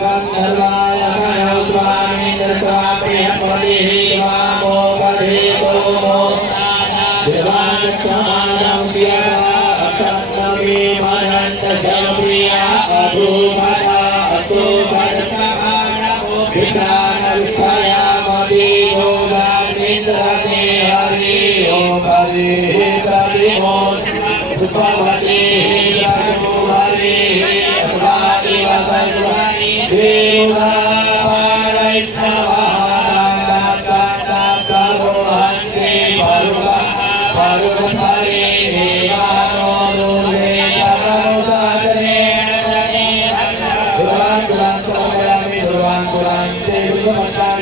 Gandharvaya Maya Swami Swami Swami Vamo Kali Somo Devanya Chamanam Siyata Akshatnavi Mananta Shamriya Abhumata Astu Bhajakamana Vikrana Vishaya Madi Yoga Mindrani Hari Om Kali Kali Om Puspavati Rasumari Asvati Vasantani Dewa Vaishnava Kata Prabhuhante Paruka Paruka Sari Devano Durve Kano Sadane Durvan Durvan Samayami Durvan Durvan Durvan